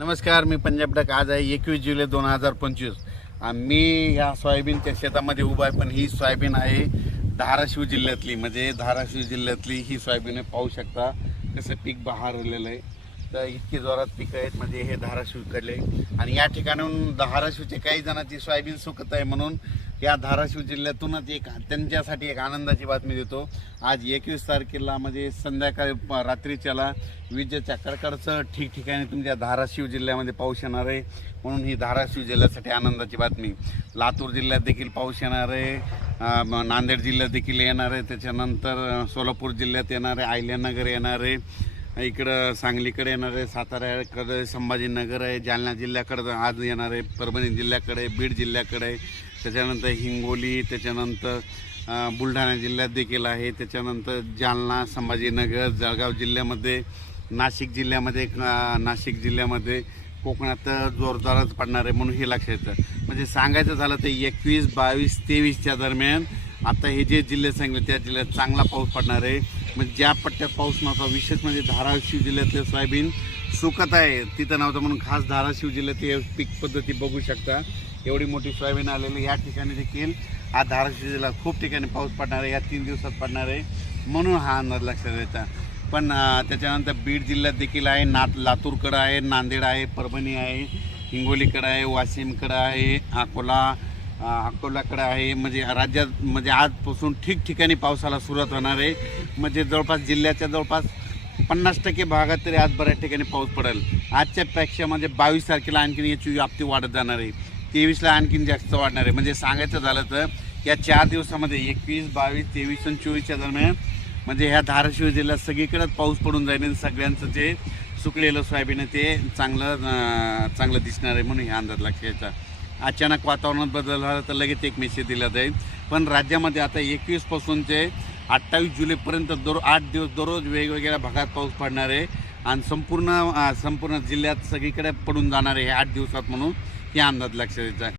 नमस्कार मी पंजाब डक आज आहे एकवीस जुलै दोन हजार पंचवीस मी ह्या सोयाबीनच्या शेतामध्ये उभा आहे पण ही सोयाबीन आहे धाराशिव जिल्ह्यातली म्हणजे धाराशिव जिल्ह्यातली ही सोयाबीन पाहू शकता कसं पीक बहारलेलं आहे तर इतकी जोरात पीक आहेत म्हणजे हे धाराशिवकडले आणि या ठिकाणाहून धाराशिवचे काही जणांची सोयाबीन सुकत आहे म्हणून या धाराशिव जिल्ह्यातूनच एक त्यांच्यासाठी एक आनंदाची बातमी देतो आज एकवीस तारखेला म्हणजे संध्याकाळी रात्रीच्याला विजेच्या कडकडचं ठिकठिकाणी तुमच्या धाराशिव जिल्ह्यामध्ये पाऊस येणार आहे म्हणून ही धाराशिव जिल्ह्यासाठी आनंदाची बातमी लातूर जिल्ह्यात देखील पाऊस येणार आहे नांदेड जिल्ह्यात देखील येणार आहे त्याच्यानंतर सोलापूर जिल्ह्यात येणार आहे आयल्यानगर येणार आहे इकडं सांगलीकडे येणार आहे साताऱ्याकडे संभाजीनगर आहे जालना जिल्ह्याकडं आज येणार आहे परभणी जिल्ह्याकडे बीड जिल्ह्याकडे त्याच्यानंतर हिंगोली त्याच्यानंतर बुलढाणा जिल्ह्यात देखील आहे त्याच्यानंतर जालना संभाजीनगर जळगाव जिल्ह्यामध्ये नाशिक जिल्ह्यामध्ये नाशिक जिल्ह्यामध्ये कोकणात जोरदारच पडणार आहे म्हणून हे लक्षात येतं म्हणजे सांगायचं झालं तर एकवीस बावीस तेवीसच्या दरम्यान आता हे जे जिल्हे सांगितले त्या जिल्ह्यात चांगला पाऊस पडणार आहे म्हणजे ज्या पट्ट्यात पाऊस नव्हता विशेष म्हणजे धाराशिव जिल्ह्यातले सोयाबीन सुकत आहे तिथं नव्हतं म्हणून खास धाराशिव जिल्ह्यात पीक पद्धती बघू शकता एवढी मोठी सोयाबीन आलेली या ठिकाणी देखील हा धाराशिव जिल्हा खूप ठिकाणी पाऊस पडणार आहे या तीन दिवसात पडणार आहे म्हणून हा अंदाज लक्षात येतात पण त्याच्यानंतर बीड जिल्ह्यात देखील आहे नात लातूरकडं आहे नांदेड आहे परभणी आहे हिंगोलीकडं आहे वाशिमकडं आहे अकोला अकोलाकडं आहे म्हणजे राज्यात म्हणजे आजपासून ठिकठिकाणी पावसाला सुरुवात होणार आहे म्हणजे जवळपास जिल्ह्याच्या जवळपास पन्नास टक्के भागात तरी आज बऱ्याच ठिकाणी पाऊस पडेल आजच्या पेक्षा म्हणजे बावीस तारखेला आणखीन याची व्याप्ती वाढत जाणार आहे तेवीसला आणखीन जास्त वाढणार आहे म्हणजे सांगायचं झालं तर या चार दिवसामध्ये एकवीस बावीस तेवीस आणि चोवीसच्या दरम्यान म्हणजे ह्या धाराशिव जिल्ह्यात सगळीकडेच पाऊस पडून जाईल आणि सगळ्यांचं जे सुकलेलं सोयाबीन आहे ते चांगलं चांगलं दिसणार आहे म्हणून ह्या अंदाज लक्षाचा अचानक वातावरणात बदल झाला तर लगेच एक मेसेज दिला जाईल पण राज्यामध्ये आता एकवीसपासून जे अठ्ठावीस जुलैपर्यंत दर आठ दिवस दररोज वेगवेगळ्या भागात पाऊस पडणार आहे आणि संपूर्ण संपूर्ण जिल्ह्यात सगळीकडे पडून जाणार आहे आठ दिवसात म्हणून हे अंदाज लक्षात आहे